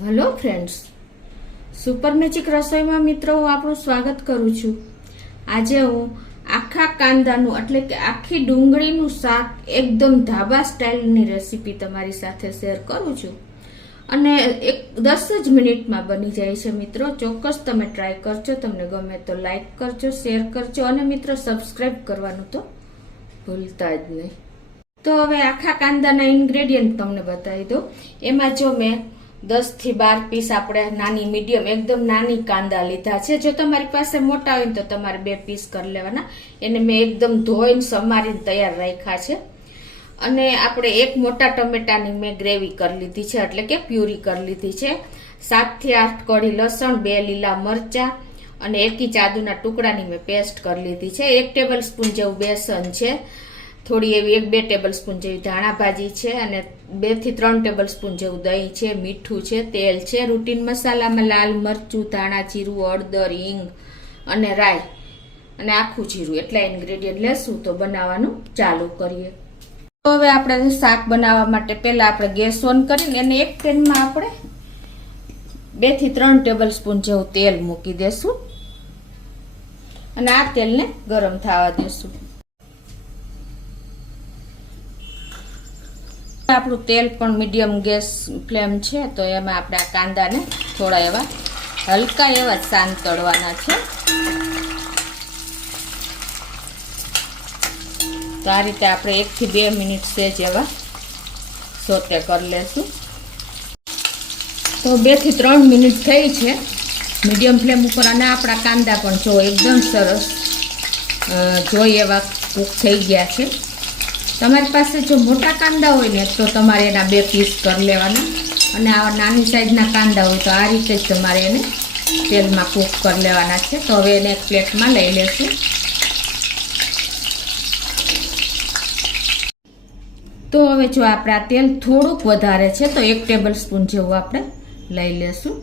Hello friends, super magic રસોઈમાં મિત્રો હું આપણું સ્વાગત કરું છું. આજે હું આખા કાંદાનું એટલે કે આખી ડુંગળીનું શાક એકદમ ધાબા સ્ટાઇલની રેસીપી તમારી સાથે શેર કરું છું અને 10 જ મિનિટમાં બની જાય છે. મિત્રો ચોક્કસ તમે ટ્રાય કરજો. તમને ગમે તો લાઈક કરજો, શેર કરજો અને મિત્રો સબસ્ક્રાઈબ કરવાનું તો ભૂલતા જ નહીં. તો હવે આખા કાંદાના ઇન્ગ્રેડિયન્ટ તમને બતાવી દઉં. એમાં જો મેં 10 થી 12 પીસ આપણે નાની મીડિયમ એકદમ નાની કાંદા લીધા છે. જો તમારી પાસે મોટા હોય તો તમારે 2 પીસ કરી લેવાના. એને મેં એકદમ ધોઈને સમારીને તૈયાર રાખ્યા છે. અને આપણે એક મોટા ટમેટાની મેં ગ્રેવી કરી લીધી છે, એટલે કે પ્યુરી કરી લીધી છે. 7 થી 8 કળી લસણ, 2 લીલા મરચા અને 1 ઇંચ આદુના ટુકડાની મેં પેસ્ટ કરી લીધી છે. 1 ટેબલ સ્પૂન જેવું બેસન છે, થોડી એવી 1-2 ટેબલ સ્પૂન જેવી ધાણા ભાજી છે અને 2 થી 3 ટેબલ સ્પૂન જેવું દહીં છે, મીઠું છે, તેલ છે. રૂટીન મસાલામાં લાલ મરચું, ધાણા જીરું, હળદર, હિંગ અને રાઈ અને આખું જીરું એટલા ઇન્ગ્રેડિયન્ટ લેશું. તો બનાવવાનું ચાલુ કરીએ. તો હવે આપણે શાક બનાવવા માટે પહેલા આપણે ગેસ ઓન કરીને એને એક પેનમાં આપણે 2 થી 3 ટેબલ સ્પૂન જેવું તેલ મૂકી દેશું અને આ તેલને ગરમ થવા દેશું. આપણું તેલ પણ મીડિયમ ગેસ ફ્લેમ છે, તો એમાં આપણે આ કાંદાને થોડા એવા હલકા એવા સાંત તળવાના છે. તો આ રીતે આપણે 1 થી 2 મિનિટ સેજ એવા સોતે કરી લેશું. તો 2 થી 3 મિનિટ થઈ છે મીડિયમ ફ્લેમ ઉપર અને આપણા કાંદા પણ જો એકદમ સરસ જોઈ એવા કૂક થઈ ગયા છે. તમારી પાસે જો મોટા કાંદા હોય ને તો તમારે એના 2 પીસ કરી લેવાના અને આવા નાની સાઈઝના કાંદા હોય તો આ રીતે જ તમારે એને તેલમાં કૂક કરી લેવાના છે. તો હવે એને એક પ્લેટમાં લઈ લેશું. તો હવે જો આપણે આ તેલ થોડુંક વધારે છે તો 1 ટેબલ સ્પૂન જેવું આપણે લઈ લેશું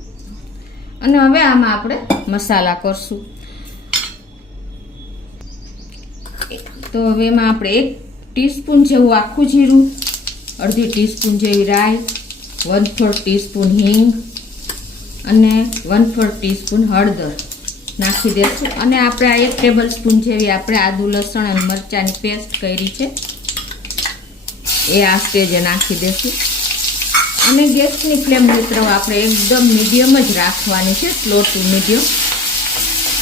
અને હવે આમાં આપણે મસાલા કરશું. તો હવે એમાં આપણે 1 ટીસ્પૂન જેવું આખું જીરું, 1/2 ટીસ્પૂન જેવી રાઈ, 1/4 ટીસ્પૂન હિંગ અને 1/4 ટીસ્પૂન હળદર નાખી દઈશું. અને આપણે આ 1 ટેબલ સ્પૂન જેવી આપણે આદુ, લસણ અને મરચાંની પેસ્ટ કરી છે એ આ સ્ટેજે નાખી દઈશું. અને ગેસની ફ્લેમ મિત્રો આપણે એકદમ મીડિયમ જ રાખવાની છે, સ્લો ટુ મીડિયમ.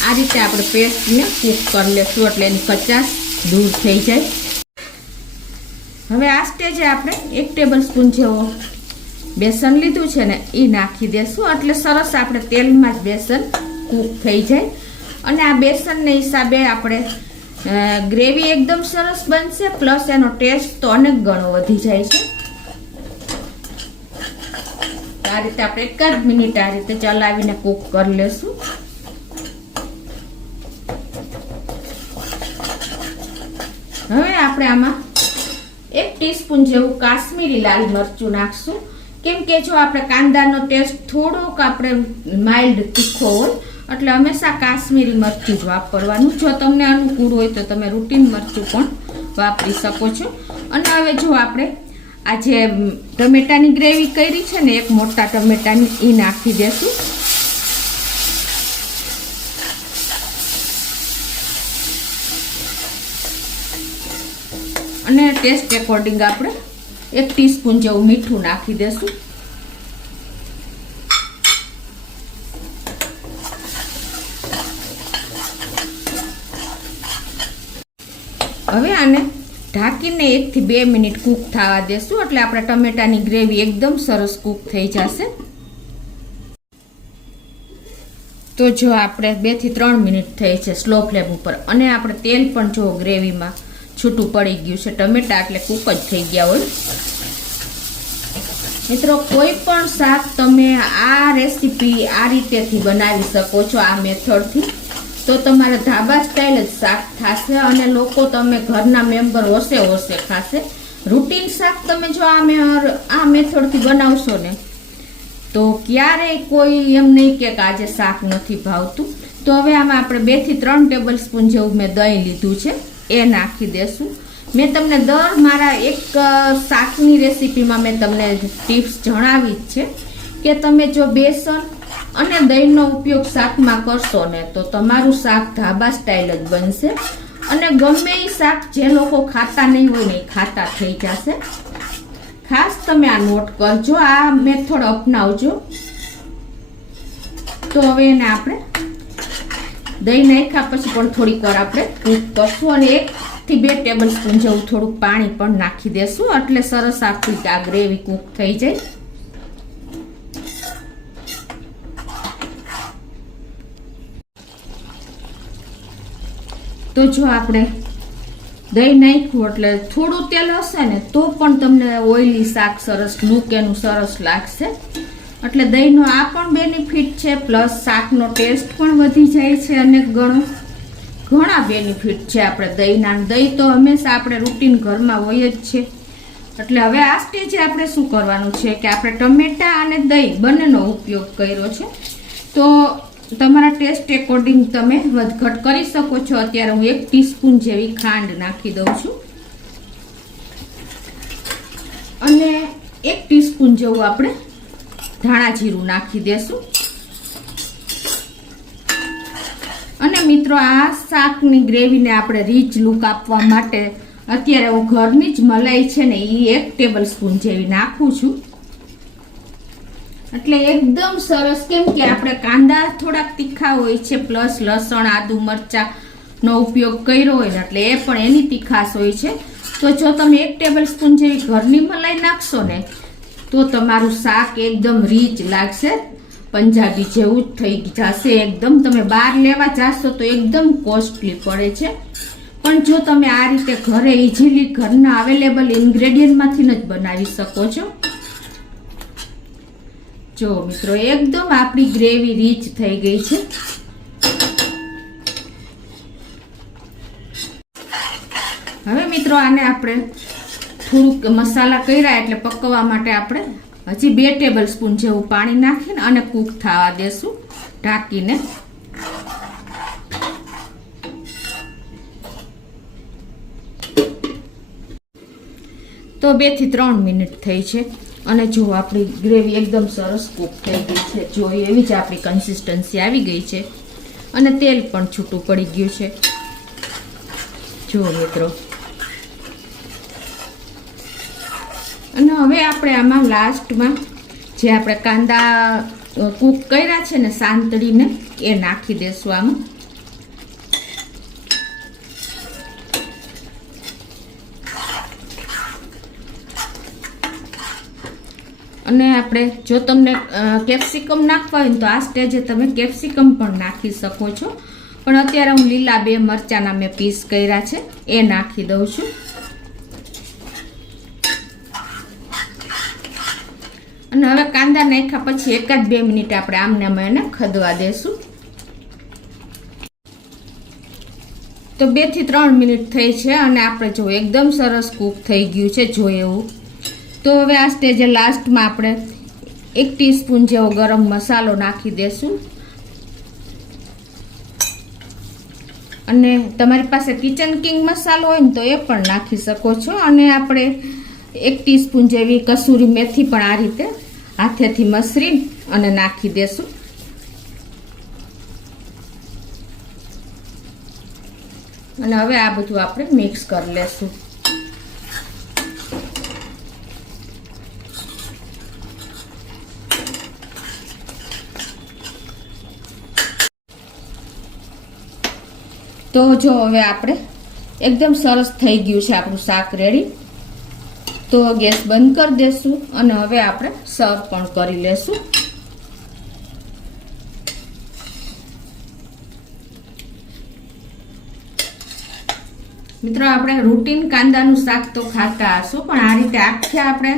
આ રીતે આપણે પેસ્ટને કૂક કરી લેશું એટલે એની કચાશ દૂર થઈ જાય. હવે આ સ્ટેજે આપણે 1 ટેબલ સ્પૂન જેવો બેસન લીધું છે ને એ નાખી દેશું એટલે સરસ આપણે તેલમાં જ બેસન કૂક થઈ જાય. અને આ બેસનને હિસાબે આપણે ગ્રેવી એકદમ સરસ બનશે, પ્લસ એનો ટેસ્ટ તો અનેક ગણો વધી જાય છે. આ રીતે આપણે 1 જ મિનિટ આ રીતે ચલાવીને કૂક કરી લેશું. હવે આપણે આમાં 1 ટીસ્પૂન જેવું કાશ્મીરી લાલ મરચું નાખશું, કેમ કે જો આપણે કાંદાનો ટેસ્ટ થોડોક આપણે માઇલ્ડ તીખો હોય એટલે હંમેશા કાશ્મીરી મરચું જ વાપરવાનું. જો તમને અનુકૂળ હોય તો તમે રૂટીન મરચું પણ વાપરી શકો છો. અને હવે જો આપણે આ જે ટમેટાની ગ્રેવી કરી છે ને 1 મોટા ટમેટાની એ નાખી દેશું. અને ટેસ્ટ એકોર્ડિંગ આપણે 1 ટીસ્પૂન જેવું મીઠું નાખી દેશું. હવે આને ઢાંકીને 1 થી 2 મિનિટ કૂક થવા દેશું એટલે આપણે ટમેટાની ગ્રેવી એકદમ સરસ કૂક થઈ જશે. તો જો આપણે 2 થી 3 મિનિટ થઈ છે સ્લો ફ્લેમ ઉપર અને આપણે તેલ પણ જો ગ્રેવીમાં છૂટું પડી ગયું છે. ટમેટા એટલે કૂક જ થઈ ગયા હોય. મિત્રો કોઈ પણ શાક તમે આ રેસીપી આ રીતેથી બનાવી શકો છો, આ મેથડથી. તો તમારા ધાબા સ્ટાઇલ જ શાક થશે અને લોકો તમે ઘરના મેમ્બર હોશે ખાશે. રૂટીન શાક તમે જો આ મેથડથી બનાવશો ને તો ક્યારેય કોઈ એમ નહીં કે આજે શાક નથી ભાવતું. તો હવે આમાં આપણે 2 થી 3 ટેબલ સ્પૂન જેવું મેં દહીં લીધું છે એ નાખી દેશું. મેં તમને મારા એક શાકની રેસીપીમાં મેં તમને ટિપ્સ જણાવી જ છે કે તમે જો બેસન અને દહીંનો ઉપયોગ શાકમાં કરશો ને તો તમારું શાક ધાબા સ્ટાઇલ જ બનશે અને ગમે એ શાક જે લોકો ખાતા નહીં હોય ને એ ખાતા થઈ જશે. ખાસ તમે આ નોટ કરજો, આ મેથડ અપનાવજો. તો હવે એને આપણે દહીં નાખ્યા પછી પણ થોડીક વાર આપણે કૂક કરશું અને 1 થી 2 ટેબલ સ્પૂન જેવું થોડુંક પાણી પણ નાખી દેશું એટલે સરસ આપણી આ ગ્રેવી કૂક થઈ જાય. તો જો આપણે દહીં નાખ્યું એટલે થોડું તેલ હશે ને તો પણ તમને ઓઈલી શાક સરસ લુક એનું સરસ લાગશે. એટલે દહીંનો આ પણ બેનિફિટ છે, પ્લસ શાકનો ટેસ્ટ પણ વધી જાય છે અને ઘણા બેનિફિટ છે આપણે દહીંના. દહીં તો હંમેશા આપણે રૂટીન ઘરમાં હોય જ છે. એટલે હવે આ સ્ટેજે આપણે શું કરવાનું છે કે આપણે ટમેટા અને દહીં બંનેનો ઉપયોગ કર્યો છે. તો તમારા ટેસ્ટ એકોર્ડિંગ તમે વધઘટ કરી શકો છો. અત્યારે હું 1 ટીસ્પૂન જેવી ખાંડ નાખી દઉં છું અને 1 ટીસ્પૂન જેવું આપણે ધાણા જીરું નાખી દેશું. અને મિત્રો આ શાકની ગ્રેવીને આપણે રીચ લુક આપવા માટે અત્યારે હું ઘરની જ મલાઈ છે ને એ 1 ટેબલ સ્પૂન જેવી નાખું છું. એટલે એકદમ સરસ, કેમ કે આપણે કાંદા થોડાક તીખા હોય છે, પ્લસ લસણ આદુ મરચાંનો ઉપયોગ કર્યો હોય ને એટલે એ પણ એની તીખાશ હોય છે. તો જો તમે 1 ટેબલ સ્પૂન જેવી ઘરની મલાઈ નાખશો ને તો તમારું શાક એકદમ રીચ લાગશે, પંજાબી જેવું જ થઈ જશે એકદમ. તમે બહાર લેવા જાશો તો એકદમ કોસ્ટલી પડે છે, પણ જો તમે આ રીતે ઘરે ઇઝીલી ઘરના અવેલેબલ ઇન્ગ્રેડિયન્ટમાંથી જ બનાવી શકો છો. જો મિત્રો એકદમ આપણી ગ્રેવી રીચ થઈ ગઈ છે. હવે મિત્રો આને આપણે થોડુંક મસાલા કર્યા એટલે પકવવા માટે આપણે હજી 2 ટેબલ સ્પૂન જેવું પાણી નાખીને અને કૂક થવા દેશું ઢાંકીને. તો 2 થી 3 મિનિટ થઈ છે અને જો આપણી ગ્રેવી એકદમ સરસ કૂક થઈ ગઈ છે. જો એવી જ આપણી કન્સિસ્ટન્સી આવી ગઈ છે અને તેલ પણ છૂટું પડી ગયું છે. જો મિત્રો, અને હવે આપણે આમાં લાસ્ટમાં જે આપણે કાંદા કૂક કર્યા છે ને સાંતળીને એ નાખી દેશું આમાં. અને આપણે જો તમને કેપ્સિકમ નાખવા હોય ને તો આ સ્ટેજે તમે કેપ્સિકમ પણ નાખી શકો છો, પણ અત્યારે હું લીલા 2 મરચાંના મેં પીસ કર્યા છે એ નાખી દઉં છું. અને હવે કાંદા નાખ્યા પછી 1 જ 2 મિનિટ આપણે આમને એને ખદવા દેશું. તો 2 થી 3 મિનિટ થઈ છે અને આપણે જો એકદમ સરસ કૂક થઈ ગયું છે જો એવું. તો હવે આ સ્ટેજે લાસ્ટમાં આપણે 1 ટીસ્પૂન જેવો ગરમ મસાલો નાખી દેશું. અને તમારી પાસે કિચન કિંગ મસાલો હોય ને તો એ પણ નાખી શકો છો. અને આપણે 1 ટીસ્પૂન જેવી કસૂરી મેથી પણ આ રીતે હાથેથી મસરી અને નાખી દેશું. અને હવે આ બધું આપણે મિક્સ કરી લેશું. તો જો હવે આપણે એકદમ સરસ થઈ ગયું છે આપણું શાક રેડી. તો ગેસ બંધ કરી દેશું અને હવે આપણે સર્વ પણ કરી લેશું. મિત્રો આપણે રૂટીન કાંદાનું શાક તો ખાતા હશો, પણ આ રીતે આખે આપણે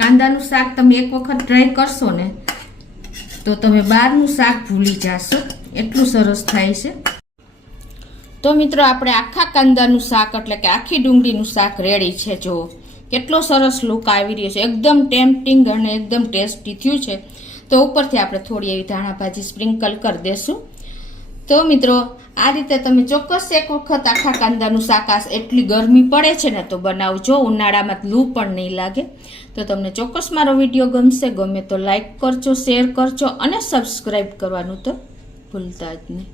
કાંદાનું શાક તમે એક વખત ટ્રાય કરશો ને તો તમે બહારનું શાક ભૂલી જશો, એટલું સરસ થાય છે. તો મિત્રો આપણે આખા કાંદાનું શાક એટલે કે આખી ડુંગળીનું શાક રેડી છે. જો કેટલો સરસ લુક આવી રહ્યો છે, એકદમ ટેમ્પટિંગ અને એકદમ ટેસ્ટી થયું છે. તો ઉપરથી આપણે થોડી એવી ધાણા ભાજી સ્પ્રિંકલ કરી દેશું. તો મિત્રો આ રીતે તમે ચોક્કસ એક વખત આખા કાંદાનું શાક, એટલી ગરમી પડે છે ને તો બનાવજો, ઉનાળામાં લૂ પણ નહીં લાગે. તો તમને ચોક્કસ મારો વિડીયો ગમશે. ગમે તો લાઈક કરજો, શેર કરજો અને સબસ્ક્રાઈબ કરવાનું તો ભૂલતા જ નહીં.